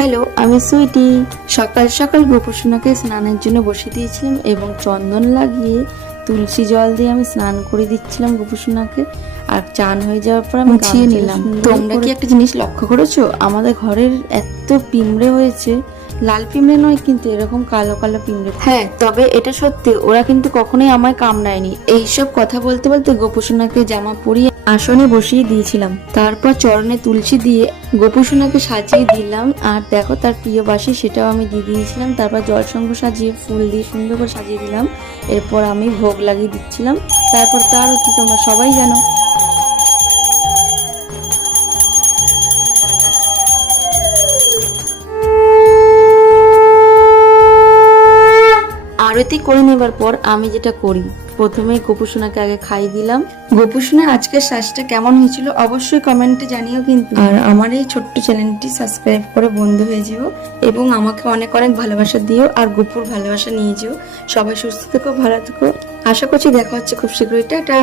Hello, আমি সুইটি। সকাল সকাল গোপুসোনাকে স্নানের জন্য বসিয়ে দিয়েছিলাম এবং চন্দন লাগিয়ে তুলসী জল দিয়ে আমি স্নান করে দিচ্ছিলাম গোপুসোনাকে। আর চান হয়ে যাওয়ার পর আমি মুছিয়ে নিলাম। তোমরা কি একটা জিনিস লক্ষ্য করেছো? আমাদের ঘরের এত পিঁমড়ে হয়েছে, লাল পিঁমড়ে নয় কিন্তু এরকম কালো কালো পিঁমড়ে। হ্যাঁ, তবে এটা সত্যি, ওরা কিন্তু কখনোই আমায় কামড়ায়নি। এইসব কথা বলতে বলতে গোপুসোনাকে জামা পরিয়ে আসনে বসিয়ে দিয়েছিলাম। তারপর চরণে তুলসী দিয়ে গোপুসোনাকে সাজিয়ে দিলাম। আর দেখো তার প্রিয় বাসি সেটাও আমি দিয়ে দিয়েছিলাম। তারপর জলসংঘ সাজিয়ে ফুল দিয়ে সুন্দর করে সাজিয়ে দিলাম। এরপর আমি ভোগ লাগিয়ে দিচ্ছিলাম। তারপর তার কি তোমরা সবাই জানো। আরতি করে নেবার পর আমি যেটা করি, প্রথমে গোপুসোনাকে আগে খাইয়ে দিলাম। গোপুসোনার আজকের শ্বাসটা কেমন হয়েছিল অবশ্যই কমেন্টে জানিও কিন্তু। আর আমার এই ছোট্ট চ্যানেলটি সাবস্ক্রাইব করে বন্ধু হয়ে যেও এবং আমাকে অনেক অনেক ভালোবাসা দিও আর গোপুর ভালোবাসা নিয়ে যেও। সবাই সুস্থ থেকো, ভালো থেকো। আশা করছি দেখা হচ্ছে খুব শীঘ্রই। টাটা।